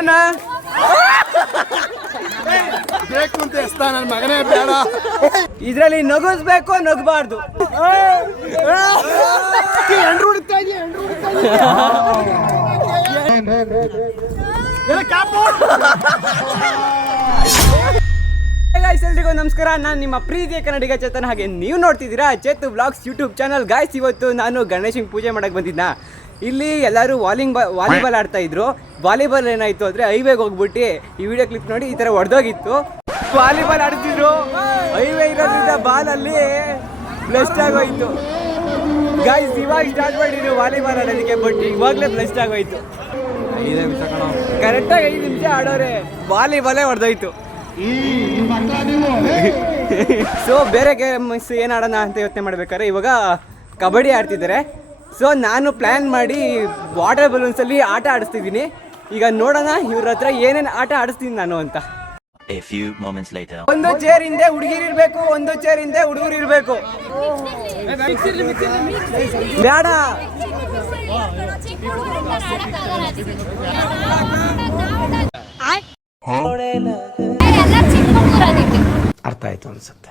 ಆಡೋಣ ಬೇಕು ಅಂತ ಎಸ್ತ ನನ್ನ ಮಗನೇ ಬೇಡ ಇದ್ರಲ್ಲಿ ನಗಿಸ್ಬೇಕು ನಗಬಾರ್ದು. ಎಲ್ರಿಗೂ ನಮಸ್ಕಾರ. ನಾನು ನಿಮ್ಮ ಪ್ರೀತಿಯ ಕನ್ನಡಿಗ ಚೇತನ್. ಹಾಗೆ ನೀವು ನೋಡ್ತಿದ್ದೀರಾ Chetu vlogs YouTube channel. Guys ಇವತ್ತು ನಾನು ಗಣೇಶನ್ ಪೂಜೆ ಮಾಡಕ್ಕೆ ಬಂದಿದ್ದ ಇಲ್ಲಿ ಎಲ್ಲರೂ ವಾಲಿಂಗ್ ವಾಲಿಬಾಲ್ ಆಡ್ತಾ ಇದ್ರು. ವಾಲಿಬಾಲ್ ಏನಾಯ್ತು ಅಂದ್ರೆ ಹೈವೇಗೆ ಹೋಗ್ಬಿಟ್ಟು ಈ ವಿಡಿಯೋ ಕ್ಲಿಪ್ ನೋಡಿ ಈ ಥರ ಹೊಡೆದೋಗಿತ್ತು ವಾಲಿಬಾಲ್ ಆಡ್ತಿದ್ರು. ಹೈವೇ ಇರೋದ್ರಿಂದ ಬಾಲಲ್ಲಿ ಬ್ಲೆಸ್ಟ್ ಆಗೋಯ್ತು. ಗಾಯ್ಸ್ ಇವಾಗ ಸ್ಟಾರ್ಟ್ ಮಾಡಿದ್ರು ವಾಲಿಬಾಲ್ ಆಡೋದಕ್ಕೆ ಬಟ್ ಇವಾಗಲೇ ಬ್ಲೆಸ್ಟ್ ಆಗೋಯ್ತು. ಕರೆಕ್ಟಾಗಿ ಐದು ನಿಮಿಷ ಆಡೋರೆ. ವಾಲಿಬಾಲೇ ಹೊಡೆದೋಯ್ತು ಸೊ ಬೇರೆ ಗೇಮ್ಸ್ ಏನು ಆಡೋಣ ಅಂತ ಯೋಚನೆ ಮಾಡ್ಬೇಕಾದ್ರೆ ಇವಾಗ ಕಬಡ್ಡಿ ಆಡ್ತಿದ್ದಾರೆ. ಸೊ ನಾನು ಪ್ಲ್ಯಾನ್ ಮಾಡಿ ವಾಟರ್ ಬಲೂನ್ಸಲ್ಲಿ ಆಟ ಆಡಿಸ್ತಿದ್ದೀನಿ. ಈಗ ನೋಡೋಣ ಇವ್ರ ಹತ್ರ ಏನೇನು ಆಟ ಆಡಿಸ್ತೀನಿ ನಾನು ಅಂತ. A few moments later. ಒಂದು ಚೇರ್ ಹಿಂದೆ ಹುಡುಗಿರ್ ಇರಬೇಕು ಒಂದು ಚೇರ್ ಹಿಂದೆ ಹುಡುಗರು ಇರಬೇಕು. ಬೇಡ. ಅರ್ಥ ಆಯ್ತು ಅನ್ಸುತ್ತೆ.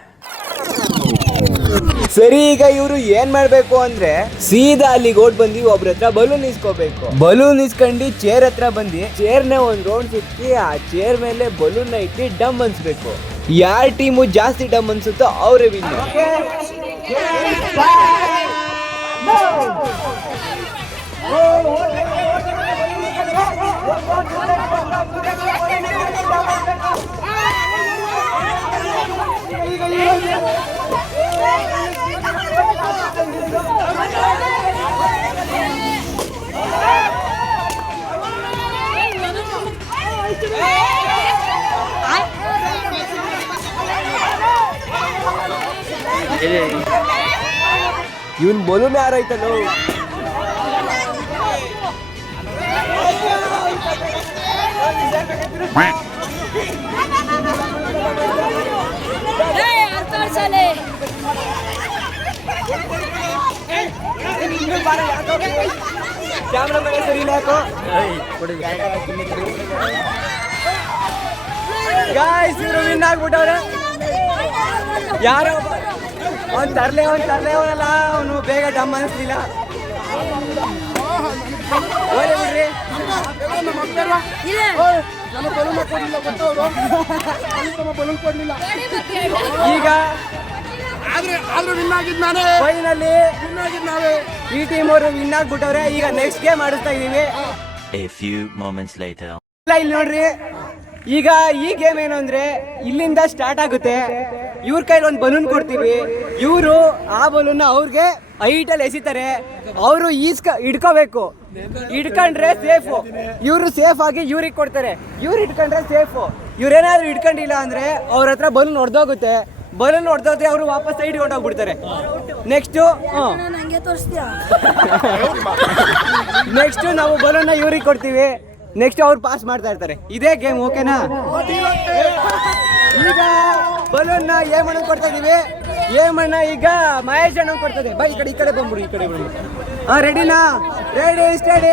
ಸರಿ ಈಗ ಇವರು ಏನ್ ಮಾಡ್ಬೇಕು ಅಂದ್ರೆ ಸೀದಾ ಅಲ್ಲಿಗೆ ಓಡ್ ಬಂದಿ ಒಬ್ರ ಹತ್ರ ಬಲೂನ್ ಇಸ್ಕೋಬೇಕು ಬಲೂನ್ ಇಸ್ಕೊಂಡು ಚೇರ್ ಹತ್ರ ಬಂದು ಚೇರ್ನ ಒಂದ್ ರೌಂಡ್ ಸುತ್ತಿ ಆ ಚೇರ್ ಮೇಲೆ ಬಲೂನ್ ಇಟ್ಟಿ ಡಮ್ ಅನ್ಸ್ಬೇಕು ಯಾರ ಟೀಮು ಜಾಸ್ತಿ ಡಮ್ ಅನ್ಸುತ್ತೋ ಅವರೇ ವಿನ್ ಇವನ್ ಬಲೂನ್ ಯಾರಾಯ್ತಲ್ಲೋ ಕ್ಯಾಮ್ರಾ ಯಾಕೋ ಗಾಯ್ಸ್ ಇವರು ವಿನ್ ಆಗ್ಬಿಟ್ಟವ್ರೆ. ಯಾರೋ ಅವ್ನು ತರ್ಲೆ ಅವ್ನು ತರ್ಲೆ ಅವನಲ್ಲ ಅವನು ಬೇಗ ಡಮ್ ಅನಿಸ್ಲಿಲ್ಲ. ಬಿಡ್ರಿ ನಮ್ಮ ಬಲೂನ್ ಕೊಡ್ಲಿಲ್ಲ ಗೊತ್ತವ್ರು ನಮ್ಮ ಬಲೂನ್ ಕೊಡ್ಲಿಲ್ಲ ಈಗ ಆದ್ರೆ ಆದ್ರೂ ವಿನ್ ಆಗಿದ್ ನಾನೇ. ಫೈನಲ್ಲಿ ವಿನ್ ಆಗಿದ್ ನಾವೇ. ಈ ಟೀಮ್ ಅವರು ವಿನ್ ಆಗ್ಬಿಟ್ಟವ್ರೆ. ಈಗ ನೆಕ್ಸ್ಟ್ ಗೇಮ್ ಆಡಿಸ್ತಾ ಇದೀವಿ. A few moments later. ಇಲ್ಲ ಇಲ್ಲಿ ನೋಡ್ರಿ. ಈಗ ಈ ಗೇಮ್ ಏನು ಅಂದ್ರೆ ಇಲ್ಲಿಂದ ಸ್ಟಾರ್ಟ್ ಆಗುತ್ತೆ. ಇವ್ರ ಕೈಲಿ ಒಂದು ಬಲೂನ್ ಕೊಡ್ತೀವಿ. ಇವರು ಆ ಬಲೂನ್ ಅವ್ರಿಗೆ ಹೈಟಲ್ಲಿ ಎಸಿತಾರೆ, ಅವರು ಈಸ್ಕ ಹಿಡ್ಕೋಬೇಕು. ಹಿಡ್ಕೊಂಡ್ರೆ ಸೇಫು. ಇವರು ಸೇಫ್ ಆಗಿ ಇವ್ರಿಗೆ ಕೊಡ್ತಾರೆ. ಇವ್ರು ಹಿಡ್ಕೊಂಡ್ರೆ ಸೇಫು. ಇವ್ರೇನಾದ್ರೂ ಹಿಡ್ಕೊಂಡಿಲ್ಲ ಅಂದ್ರೆ ಅವ್ರ ಹತ್ರ ಬಲೂನ್ ಹೊಡೆದೋಗುತ್ತೆ ಬಲೂನ್ ಹೊಡೆದೋದ್ರೆ ಅವರು ವಾಪಸ್ ಸೈಡ್ ಹೊಟ್ಟೋಗ್ಬಿಡ್ತಾರೆ ನೆಕ್ಸ್ಟು ನೆಕ್ಸ್ಟ್ ನಾವು ಬಲೂನ್ನ ಇವ್ರಿಗೆ ಕೊಡ್ತೀವಿ. ನೆಕ್ಸ್ಟ್ ಅವ್ರು ಪಾಸ್ ಮಾಡ್ತಾ ಇರ್ತಾರೆ. ಇದೇ ಗೇಮ್ ಓಕೆನಾ ಈಗ ಬಲೂನ್ನ ಏಮಣ್ಣ ಕೊಡ್ತಾ ಇದೀವಿ? ಏಮಣ್ಣ ಈಗ ಮಹೇಶ್ ಅಣ್ಣ ಕೊಡ್ತದೆ. ಬೈ, ಈ ಕಡೆ ಈ ಕಡೆ ಬಂದ್ಬಿಡಿ, ಈ ಕಡೆ ಬಂದ್ಬಿಡು. ಹಾ ರೆಡಿನಾ ರೆಡಿ ಸ್ಟಡಿ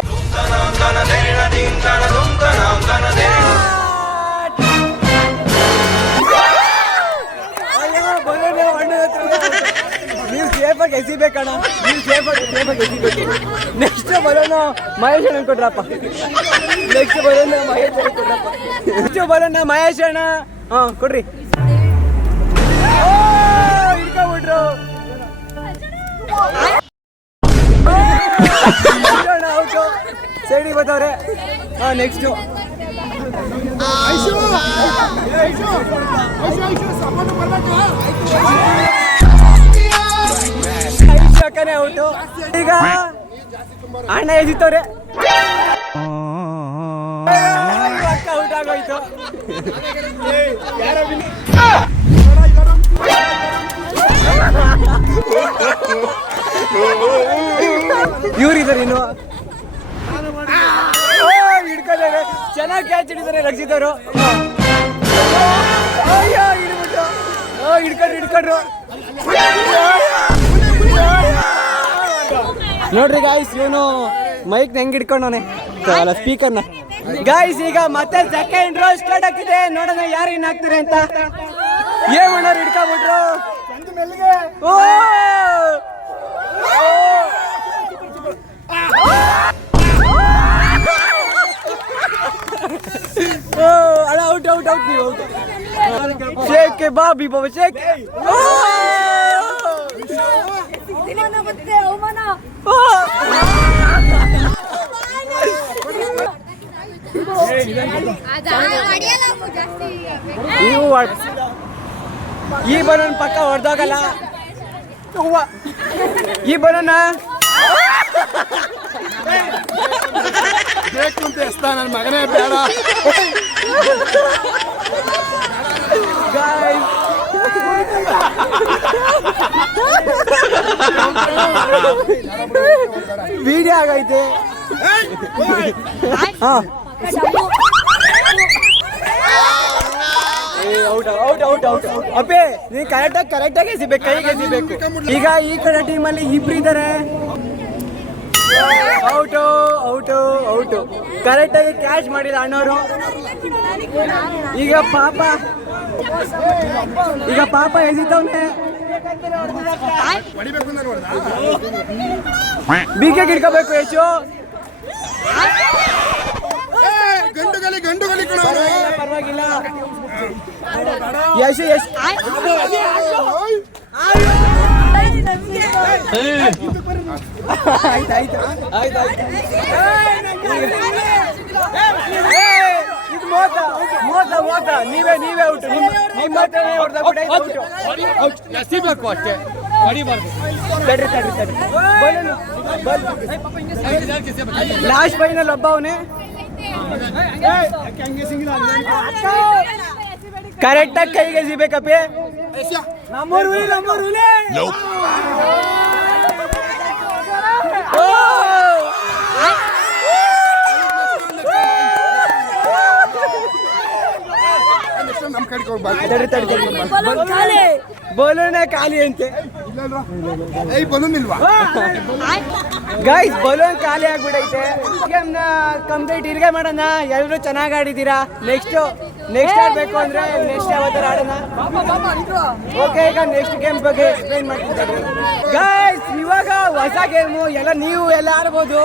ನೀವು ಸೇಫಾಗಿ ಎಸಿಬೇಕಣ್ಣ ನೀವು ಸೇಫಾಗಿ ಸೇಫಾಗಿ ಎಸಿಬೇಕು ನೆಕ್ಸ್ಟ್ ಬರೋಣ, ಮಹೇಶ್ ಅಣ್ಣ ಕೊಡ್ರಪ್ಪ. ನೆಕ್ಸ್ಟ್ ಬರೋಣ, ಮಹೇಶ್ ಅಣ್ಣ ಕೊಡ್ರಪ್ಪ. ಬರೋಣ, ಮಹೇಶ್ ಅಣ್ಣ. ಹಾಂ, ಕೊಡ್ರಿ. ಔಟು ಸೈಡಿಗೆ ಬರ್ತಾವ್ರೆ ಹಾಂ ನೆಕ್ಸ್ಟು ಐಶು ಐಶು ಐಶು ಐಶು ಸಪೋರ್ಟ್ ಬರ್ಬೇಕು. ಐದು ಸೆಕೆಂಡ್ ಔಟು ಈಗ ಅಣ್ಣ ಎಸಿತವ್ರೆ ಔಟ್ ಆಗೋಯ್ತು ಇವ್ರಿದ್ದಾರೆ ಇನ್ನು. ಚೆನ್ನಾಗಿ ಕ್ಯಾಚ್ ಹಿಡಿದಾರೆ ರಕ್ಷಿತ್ ಅವರು. ಓ, ಹಿಡ್ಕೊಂಡ್ರು ನೋಡ್ರಿ ಗಾಯ್ಸ್ ಏನು ಮೈಕ್ ಹೆಂಗ್ ಹಿಡ್ಕೊಂಡವನೆ? ಅಲ್ಲ ಸ್ಪೀಕರ್ನ ಗಾಯ್ಸ್ ಈಗ ಮತ್ತೆ ಸೆಕೆಂಡ್ ರೋ ಸ್ಟಾರ್ಟ್ ಆಗ್ತಿದೆ. ನೋಡೋಣ ಯಾರು ಏನ್ ಹಾಕ್ತಾರೆ ಅಂತ. ಏನ್ ಮಾಡೋರು ಹಿಡ್ಕೊಂಬಿಟ್ರು? ಓ! ಓ! ಅಲ್ಲ ಔಟ್ ಔಟ್ ಔಟ್ ನೀವು ಔಟ್ ಶೇಕ್ ಬಾಬಿ ಬಾಬಾ ಶೇಕ್ ಅವಮಾನ ಮತ್ತೆ ಅವಮಾನ ಜಾಸ್ತಿ ನೀವು ಹೊಡ್- ಈ ಬರೋನ್ ಪಕ್ಕ ಹೊಡೆದೋಗಲ್ಲ. ಈ ಬರೋನ ಬೇಕು ಅಂತ ಎಸ್ತ ನನ್ನ ಮಗನೇ ಬೇಡ. ಗಾಯ್ಸ್ ವಿಡಿಯೋ ಆಗೈತೆ. ಹಾ. ಅಪ್ಪೆ ನೀನ್ ಕರೆಕ್ಟಾಗಿ ಕರೆಕ್ಟಾಗಿ ಎಸಿಬೇಕು ಕೈಗೆ ಎಸಿಬೇಕು. ಈಗ ಈ ಕಡೆ ಟೀಮಲ್ಲಿ ಇಬ್ರು ಇದ್ದಾರೆ ಔಟು ಔಟು ಔಟು ಕರೆಕ್ಟಾಗಿ ಕ್ಯಾಚ್ ಮಾಡಿಲ್ಲ ಅಣ್ಣವರು. ಈಗ ಪಾಪ ಈಗ ಪಾಪ ಎಸಿತವನೆ. ಹೊಡಿಬೇಕು ಗಿಡ್ಕೋಬೇಕು ಹೆಚ್ಚು. ಗಂಡು ಗಲಿ ಗಂಡು ಗಲಿ ಕಣ ಪರವಾಗಿಲ್ಲ. ಯಶು ಯಶ್ ಆಯ್ತು ಆಯ್ತು ಆಯ್ತು ಆಯ್ತು ಇದು ಮೋಸ ಮೋಸ ಮೋಸ ನೀವೇ ನೀವೇ ಔಟು ನಿಮ್ಮ ನಿಮ್ಮ ಹತ್ರನೇ ಹೊಡ್ದ ಬಿಡಿ ಔಟು ಎಸಿಬೇಕು ಅಷ್ಟೇ ಹೊಡಿಬಾರ್ದು ತಡ್ರಿ ತಡ್ರಿ ತಡ್ರಿ ಲಾಸ್ಟ್ ಫೈನಲ್ ಒಬ್ಬ ಅವನೇ ಕರೆಕ್ಟಾಗಿ ಕೈಗೆ ಸಿಬೇಕಪ್ಪ ನಮ್ಮೂರು ನಮ್ಮೂರು ಬಲೂನ ಖಾಲಿ. ಅಂತೆ. ಏಯ್ ಬಲೂನ್ ಇಲ್ವಾ? ಗೈಸ್ ಬಲೂನ್ ಖಾಲಿ ಆಗ್ಬಿಡೈತೆ. ಗೇಮ್ನ ಕಂಪ್ಲೀಟ್ ಇರ್ಗೆ ಮಾಡೋಣ. ಎಲ್ಲರೂ ಚೆನ್ನಾಗಿ ಆಡಿದೀರಾ ನೆಕ್ಸ್ಟ್ ನೆಕ್ಸ್ಟ್ ಆಡಬೇಕು ಅಂದ್ರೆ ನೆಕ್ಸ್ಟ್ ಯಾವತ್ತರ ಆಡೋಣ? ಓಕೆ ಈಗ ನೆಕ್ಸ್ಟ್ ಗೇಮ್ ಬಗ್ಗೆ ಎಕ್ಸ್ಪ್ಲೈನ್ ಮಾಡ್ತಿದ್ದಾರೆ. ಗೈಸ್ ಇವಾಗ ಹೊಸ ಗೇಮು ಎಲ್ಲ ನೀವು ಎಲ್ಲ ಆಡ್ಬೋದು.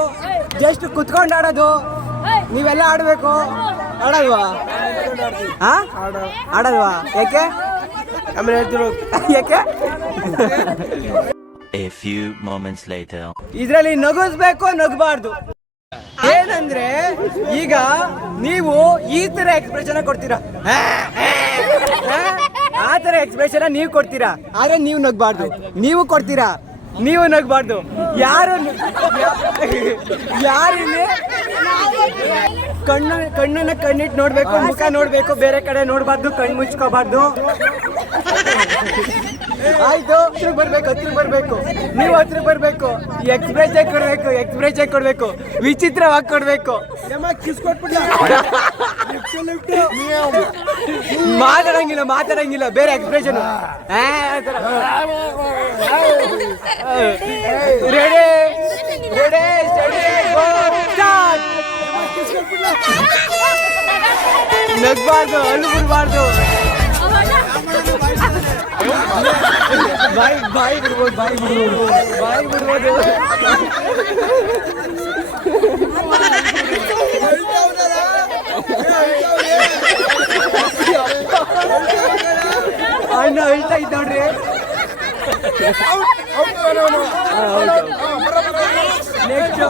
ಜಸ್ಟ್ ಕುತ್ಕೊಂಡು ಆಡೋದು. ನೀವೆಲ್ಲ ಆಡಬೇಕು. ಆಡಲ್ವಾ? ಹಾ ಆಡಲ್ವಾ? ಯಾಕೆ? ಆಮೇಲೆ ಹೇಳ್ತಿರೋ. ಯಾಕೆ? A few moments later. ಇದರಲ್ಲಿ ನಗಿಸ್ಬೇಕು ನಗಬಾರ್ದು. ಏನಂದ್ರೆ ಈಗ ನೀವು ಈ ತರ ಎಕ್ಸ್ಪ್ರೆಷನ್ ಕೊಡ್ತೀರಾ. ಆ, ತರ ಎಕ್ಸ್ಪ್ರೆಷನ್ ನೀವು ಕೊಡ್ತೀರಾ. ಆದ್ರೆ ನೀವು ನಗ್ಬಾರ್ದು. ನೀವು ಕೊಡ್ತೀರಾ. ನೀವು ನಗ್ಬಾರ್ದು. ಯಾರು ಯಾರಿಲ್ಲಿ ಕಣ್ಣು ಕಣ್ಣನ್ನ ಕಣ್ಣಿಟ್ಟು ನೋಡ್ಬೇಕು ಮುಖ ನೋಡ್ಬೇಕು ಬೇರೆ ಕಡೆ ನೋಡ್ಬಾರ್ದು ಕಣ್ಣು ಮುಚ್ಕೋಬಾರ್ದು. ಆಯ್ತು ಹತ್ರ ಬರ್ಬೇಕು ಹತ್ರ ಬರ್ಬೇಕು. ನೀವು ಹತ್ರ ಬರ್ಬೇಕು. ಎಕ್ಸ್ಪ್ರೆಸ್ ಕೊಡ್ಬೇಕು ಎಕ್ಸ್ಪ್ರೆಸ್ ಕೊಡ್ಬೇಕು. ವಿಚಿತ್ರವಾಗಿ ಕೊಡ್ಬೇಕು. ಮಾತಾಡಂಗಿಲ್ಲ ಮಾತಾಡಂಗಿಲ್ಲ. ಬೇರೆ ಎಕ್ಸ್ಪ್ರೆಷನ್ ರೆಡಿ ರೆಡಿ ನಗ್ಬಾರ್ದು ಅಲ್ಲು ಬಿಡ್ಬಾರ್ದು ಬಾಯಿ ಬಾಯಿ ಬಿಡ್ಬೋದು ಬಾಯಿ ಬಿಡ್ಬೋದು ಬಾಯಿ ಬಿಡ್ಬೋದು ಅಣ್ಣ ಹೇಳ್ತಾ ಇದ್ದ ನೋಡ್ರಿ ನೆಕ್ಸ್ಟ್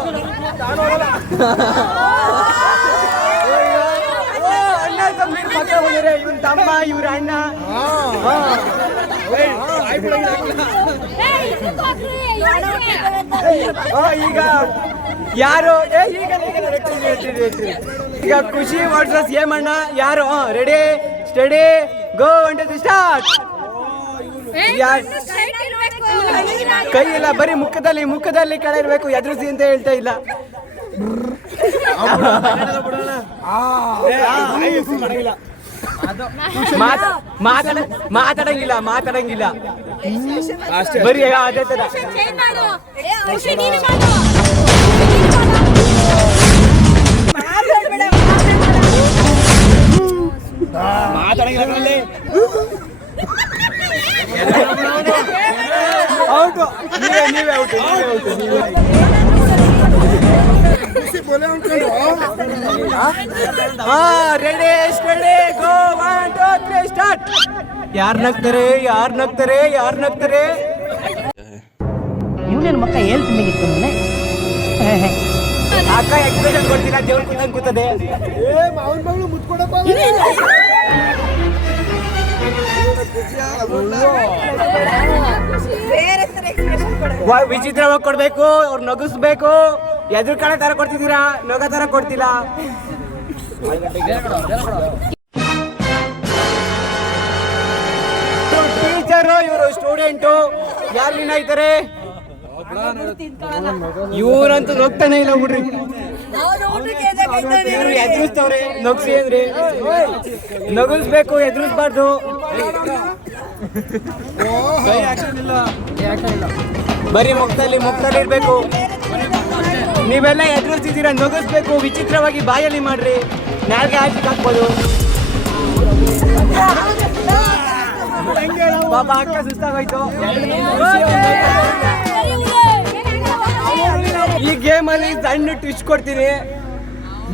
ಅಣ್ಣ ತಮ್ಮೀರ್ ಪಕ್ಕ ಬಂದಿರೆ ಇವನ್ ತಮ್ಮ ಇವ್ರ ಅಣ್ಣ. ಈಗ ಯಾರು ಏ ಈಗ ಖುಷಿ ವರ್ಸಸ್ ಏಮಣ್ಣ ಯಾರು ರೆಡಿ ಸ್ಟಡಿ ಗೋ ಅಂಟು ಸ್ಟಾರ್ಟ್ ಕೈ ಇಲ್ಲ ಬರೀ ಮುಖದಲ್ಲಿ ಮುಖದಲ್ಲಿ ಕಡೆ ಇರಬೇಕು ಎದುರಿಸಿ ಅಂತ ಹೇಳ್ತಾ ಇಲ್ಲ ಮಾತ- ಮಾತಾಡ ಮಾತಾಡಂಗಿಲ್ಲ ಮಾತಾಡಂಗಿಲ್ಲ. ಅಷ್ಟೇ ಬರೀ ಅದೇ ತರ ಮಾತಾಡಂಗಿಲ್ಲ. ಔಟು ನೀವೇ ನೀವೇ ಔಟು ನೀವೇ ಔಟು ನೀವೇ ಯಾರು ನಗ್ತಾರೆ ಯಾರ್ ನಗ್ತಾರೆ ಯಾರ್ ನಗ್ತಾರೆ? ಇವನೇನು ಮಕ್ಕ ಹೇಳ್ತಿದ್ದಂಗಿತ್ತು ಮೊನ್ನೆ? ಅಕ್ಕ ಎಕ್ಸ್ಪ್ರೆಷನ್ ಕೊಡ್ತೀರಾ? ದೇವ್ರ ಕೂತಂಗ್ ಕೂತದೆ. ಏ ಮಾವನ ಮಗಳು ಮುತ್ಕೊಡಪ್ಪ ವ- ವಿಚಿತ್ರವಾಗಿ ಕೊಡ್ಬೇಕು ಅವ್ರು ನಗಿಸ್ಬೇಕು. ಎದುರು ಕಡೆ ತರ ಕೊಡ್ತಿದ್ದೀರಾ? ನಗ ತರ ಕೊಡ್ತಿಲ್ಲ? ಟೀಚರು, ಇವರು ಸ್ಟೂಡೆಂಟು ಯಾರು ವಿನ್ ಆಯ್ತಾರೆ ಇವ್ರಂತೂ ನೋಗ್ತಾನೆ ಇಲ್ಲ ಬಿಡ್ರಿ ಇವ್ರು ಎದುರಿಸ್ತವ್ರೆ, ನಗ್ಸಿ ಅಂದ್ರಿ. ನಗಿಸ್ಬೇಕು, ಎದುರಿಸ್ಬಾರ್ದು. ಬರೀ ಮುಖದಲ್ಲಿ ಮುಕ್ತಲ್ಲಿ ಇರ್ಬೇಕು. ನೀವೆಲ್ಲ ಎದುರಿಸ್ತಿದ್ದೀರಾ? ನಗಿಸ್ಬೇಕು ವಿಚಿತ್ರವಾಗಿ ಬಾಯಲ್ಲಿ ಮಾಡ್ರಿ. ನಾಲ್ಗೆ ಹಾಕಿ ಹಾಕ್ಬೋದು ಪಾಪ ಅಕ್ಕ ಸುಸ್ತಾಗೋಯ್ತು. ಈ ಗೇಮ್ ಅಲ್ಲಿ ಸಣ್ಣ ಟ್ವಿಚ್ ಕೊಡ್ತೀನಿ.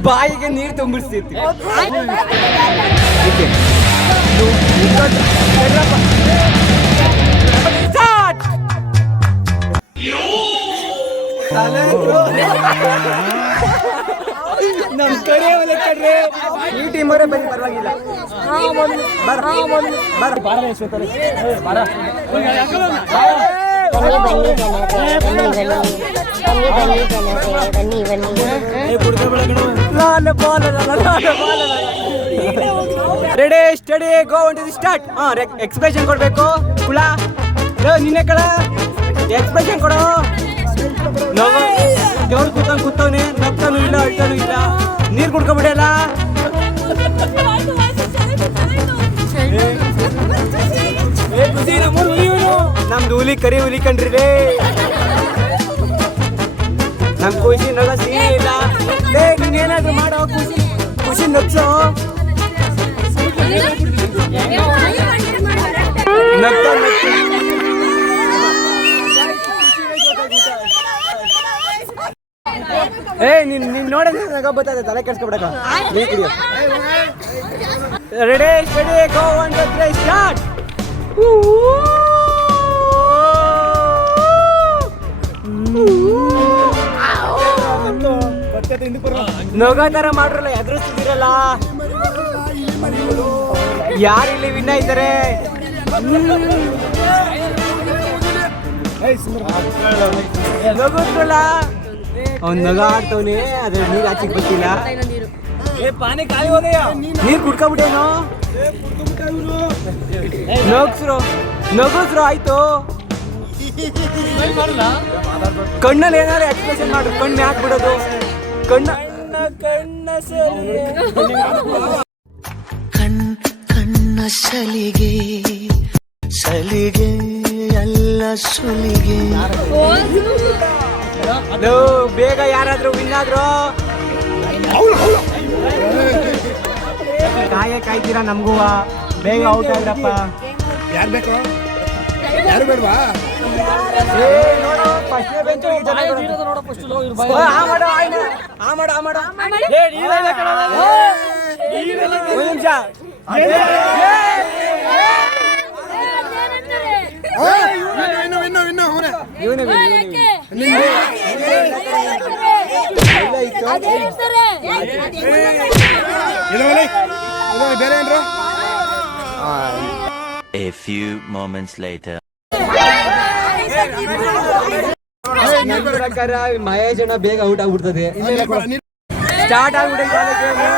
ಬಾಯಿಗೆ ನೀರು ತುಂಬಿಸ್ತಿರ್ತೀನಿ! ನಮ್ ಕಡೆ ಕಡ್ರೆ ಈ ಟೀಮ್ ಅವರೇ ಬನ್ನಿ, ಪರವಾಗಿಲ್ಲ. ರೆಡಿ ಸ್ಟಡಿ ಗೋ ಅಂಟ್ ಸ್ಟಾರ್ಟ್ ಹಾ ಎಕ್ಸ್ಪ್ರೆಷನ್ ಕೊಡ್ಬೇಕು. ಕುಳ. ನಿನ್ನೆ ಕಳ ಎಕ್ಸ್ಪ್ರೆಷನ್ ಕೊಡು. ನಗು ದೇವ್ರು ಕೂತವ್ನು ಕೂತವ್ನೆ, ನಗ್ತಾನು ಇಲ್ಲ, ಅಳ್ತಾನು ಇಲ್ಲ. ನೀರು ಕುಡ್ಕೊಬಿಡಲ್ಲ ನಮ್ದು ಹುಲಿ, ಕರಿ ಹುಲಿ ರೇ ನಮ್ ಖುಷಿ ನಗ ಸೀನೆ ಇಲ್ಲ. ಏ ನೀನೇನಾದ್ರು ಮಾಡೋ ಖುಷಿ ಖುಷಿ ನಗ್ಸೋ? ನಗ್ತಾ ನಗ್ತಾ ಏ, ನಿನ್ ನಿನ್ ನೋಡಿದ್ರೆ ನಗ ಬರ್ತದೆ ತಲೆ ಕೆಡ್ಸ್ಕೊಬಿಡಕ ready steady go one two three start ನಗ ತರ ಮಾಡ್ರಲ್ಲ, ಎದುರಿಸ್ತಿದ್ದೀರಲ್ಲ? ಯಾರಿಲ್ಲಿ ವಿನ್ ಆಯ್ತಾರೆ ನಗುತ್ತಲ್ಲ ಅವ್ನ್ ನಗ ಆಡ್ತವನೆ ಅದ್ರ ನೀರ್ ಆಚೆಗೆ ಬರ್ತಿಲ್ಲ. ನೀರ್ ಕುಡ್ಕೊಬಿಟ್ಟೇನೋ? ನಗ್ಸ್ರು ನಗಸ್ರು ಆಯ್ತು. ಕಣ್ಣಲ್ಲಿ ಏನಾರು ಎಕ್ಸ್ಪ್ರೆಷನ್ ಮಾಡು ಕಣ್ಣು ಯಾಕೆ ಬಿಡೋದು? ಕಣ್ಣ ಕಣ್ಣ ಕಣ್ ಕಣ್ಣ ಸಲಿಗೆ ಸಲಿಗೆ ಎಲ್ಲ ಸುಲಿಗೆ. ಬೇಗ ಯಾರಾದ್ರೂ ವಿನ್ ಆದ್ರು ಕಾಯ ಕಾಯ್ತೀರಾ ನಮಗೂ ಬೇಗ ಔಟ್ ಆಗ್ರಪ್ಪ ಯಾರು ಬೇಕು ಯಾರು ಬೇಡವಾ ನಿಮಿಷ ಇನ್ನು ಇನ್ನು ಅವನೇ ಇವನೇ ಇದಾವಲ್ಲಿ ಇದಾವೆ ಬೇರೆ ಏನ್ರು A few moments later. ಪ್ರಕಾರ ಮಹೇಶ್ ಅಣ್ಣ ಬೇಗ ಔಟ್ ಆಗ್ಬಿಡ್ತದೆ ಸ್ಟಾರ್ಟ್ ಆಗ್ಬಿಟ್ಟೈತೆ ನೀರ್ ಆಚೆ ಬಂದಿದೆ.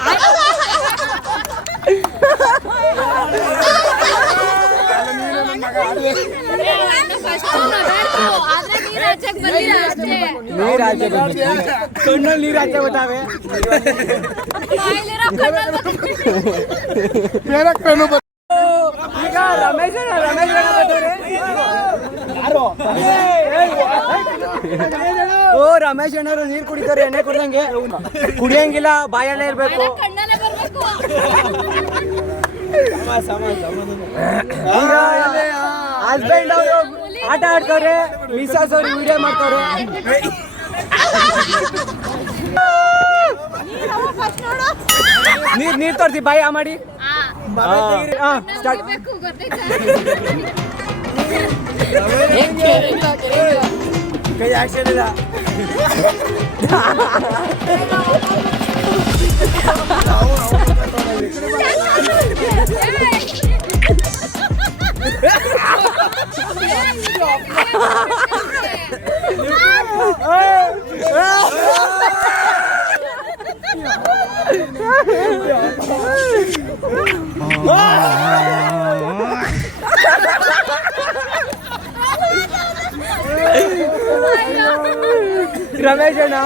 ಕಣ್ಣಲ್ಲಿ ನೀರ್ ಆಚೆ ಬರ್ತಾವೆ ಬೇರೆ ಕಣ್ಣು ಬರ್ ಈಗ ರಮೇಶ್ ಅಣ್ಣ ರಮೇಶ್ ಅಣ್ಣ ಬರ್ತಾರೆ ಯಾರು ಏ, ಏ, ಓ ರಮೇಶ್ ಅಣ್ಣವರು ನೀರು ಕುಡಿತಾರೆ ಎಣ್ಣೆ ಕುಡ್ದಂಗೆ. ಕುಡಿಯಂಗಿಲ್ಲ ಬಾಯಲ್ಲೇ ಇರ್ಬೇಕು. ಕಣ್ಣಲ್ಲೇ ಬರ್ಬೇಕು. ಹಸ್ಬೆಂಡ್ ಅವರು ಆಟ ಆಡ್ತಾರೆ ಮಿಸಸ್ ಅವ್ರು ವಿಡಿಯೋ ಮಾಡ್ತಾರೆ ನೀರ್ ನೀರ್ ತೋರಿಸಿ ಬಾಯಿ ಆ ಮಾಡಿ. ಕೈ ಆಕ್ಷನ್ ಇಲ್ಲ. ಅಣ್ಣ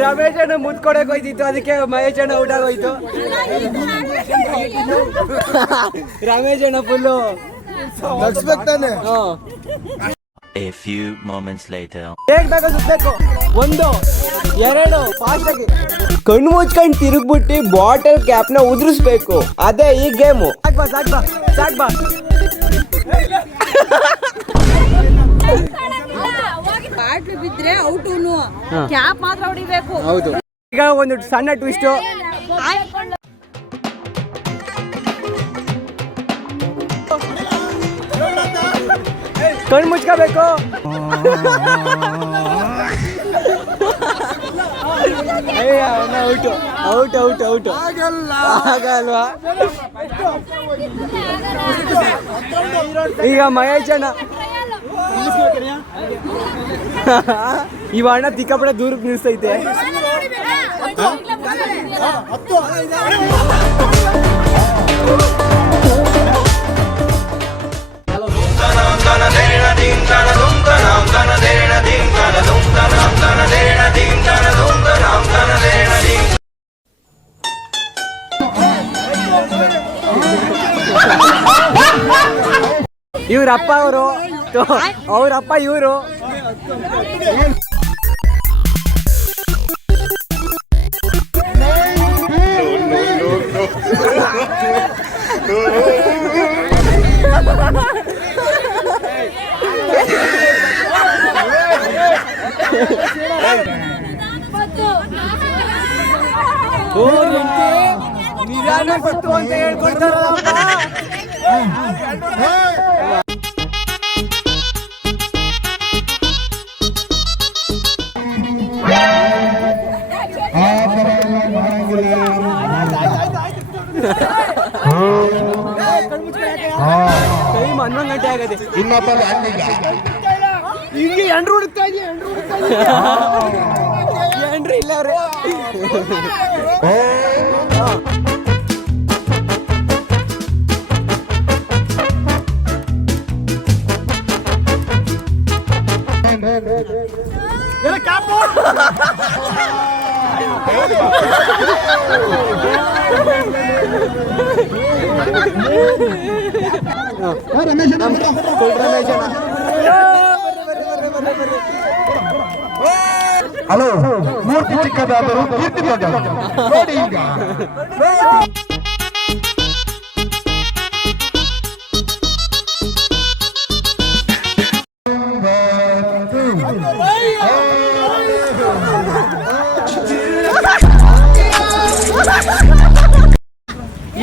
ರಮೇಶ್ ಅಣ್ಣ ಮುದ್ ಕೊಡಕ್ ಹೋಯ್ತಿತ್ತು ಅದಕ್ಕೆ ಮಹೇಶ್ ಅಣ್ಣ ಊಟ ಹೋಯ್ತು ರಮೇಶ್ ಅಣ್ಣ ಫುಲ್ಲು ನಡ್ಸ್ಬೇಕು ತಾನೆ A few moments later. ಹೇಗ್ ಬೇಕೋ ಸುತ್ತಬೇಕು ಒಂದು ಎರಡು ಫಾಸ್ಟ್ ಆಗಿ ಕಣ್ಣು ಮುಚ್ಕೊಂಡು ತಿರುಗ್ಬಿಟ್ಟು ಬಾಟಲ್ ಕ್ಯಾಪ್ನ ಉದುರಿಸ್ಬೇಕು ಅದೇ ಈ ಗೇಮು ಸಾಕ್ ಬಾ ಸಾಕ್ ಬಾ ಸಾಕ್ ಬಾ ಬಾಟ್ಲು ಬಿದ್ರೆ ಔಟುನು ಕ್ಯಾಪ್ ಮಾತ್ರ ಹೊಡಿಬೇಕು ಹೌದು ಈಗ ಒಂದು ಸಣ್ಣ ಟ್ವಿಸ್ಟು ಕಣ್ಣು ಮುಚ್ಕೋಬೇಕು ಔಟ್ ಔಟ್ ಔಟ್ ಔಟ್ ಆಗಲ್ವಾ ಈಗ ಮಹೇಶ್ ಅಣ್ಣ ಇವ ಅಣ್ಣ ತಿಕ್ಕಪಡೆ ದೂರ ನಿಲ್ಸೈತೆ ಇವ್ರ ಅಪ್ಪ ಅವರು ಅವ್ರ ಅಪ್ಪ ಇವರು ನಿಧಾನ ಗೊತ್ತು ಅಂತ ಹೇಳ್ಕೊಡ್ತಾರಲ್ಲಪ್ಪ ಟೈಮ್ ಹನ್ನೊಂದು ಗಂಟೆ ಆಗದೆ. ಹಿಂಗೆ ಎಂಡ್ರು ಹುಡುಕ್ತಾ ಇದೀಯ? ಎಂಡ್ರು ಹುಡುಕ್ತಾ ಇದೀಯ? ಎಂಡ್ರು ಇಲ್ಲ ಅವ್ರೆ. ಹಲೋ ಮೂರ್ತಿ ಚಿಕ್ಕದಾದರೂ ಕೀರ್ತಿ ನೋಡಿ ಈಗ.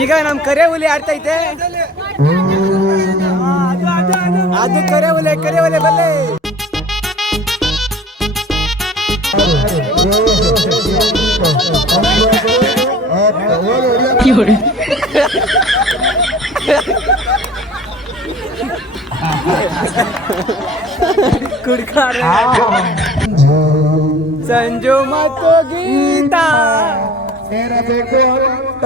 ಈಗ ನಮ್ ಕರೆ ಹುಲಿ ಆಡ್ತೈತೆ. ಅದು ಕರೆ ಹುಲಿ ಕರೆ ಹುಲಿ ಬಲ್ಲೆ ಕುಡ್ಕಾರ ಸಂಜು ಮತ್ತು ಗೀತಾ ಸೇರಬೇಕು ಅಂತ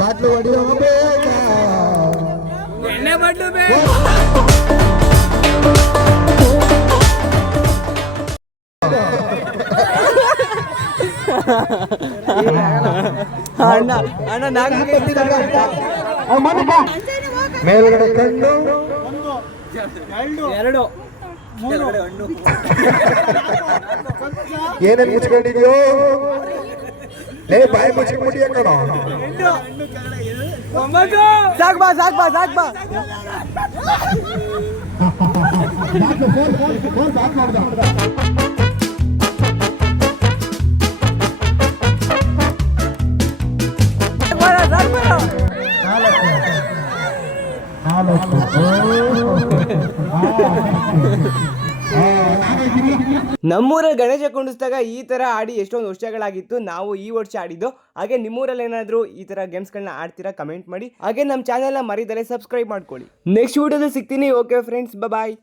ಬಾಟ್ಲು ಹೊಡೆಯುವ ಬೇಗ ಎಣ್ಣೆ ಬಡ್ಲು ಬೇ ಅಣ್ಣ ಅಣ್ಣ ನಾಲ್ಕು ಮೇಲ್ಗಡೆ ಕಣ್ಣು ಎರಡು ಏನೇನ್ ಮುಚ್ಕೊಂಡಿದ್ಯೋ ಲೇ ಬಾಯಿ ಮುಚ್ಕೊಂಡ್ಬಿಟ್ಟಿಯ ಕಣ ಸಾಕ್ ಬಾ ಸಾಕ್ ಬಾ ಸಾಕ್ ಬಾ ಸಾಕ್ ನಮ್ಮೂರಲ್ಲಿ ಗಣೇಶ ಕುಂಡಿಸಿದಾಗ ಈ ತರ ಆಡಿ ಎಷ್ಟೊಂದು ವರ್ಷಗಳಾಗಿತ್ತು, ನಾವು ಈ ವರ್ಷ ಆಡಿದ್ದು. ಹಾಗೆ ನಿಮ್ಮೂರಲ್ಲಿ ಏನಾದರೂ ಈ ತರ ಗೇಮ್ಸ್ಗಳನ್ನ ಆಡ್ತೀರಾ ಕಮೆಂಟ್ ಮಾಡಿ. ಹಾಗೆ ನಮ್ಮ ಚಾನೆಲ್ನ ಮರಿದರೆ ಸಬ್ಸ್ಕ್ರೈಬ್ ಮಾಡ್ಕೊಳ್ಳಿ. ನೆಕ್ಸ್ಟ್ ವಿಡಿಯೋದಲ್ಲಿ ಸಿಗ್ತೀನಿ. Okay friends bye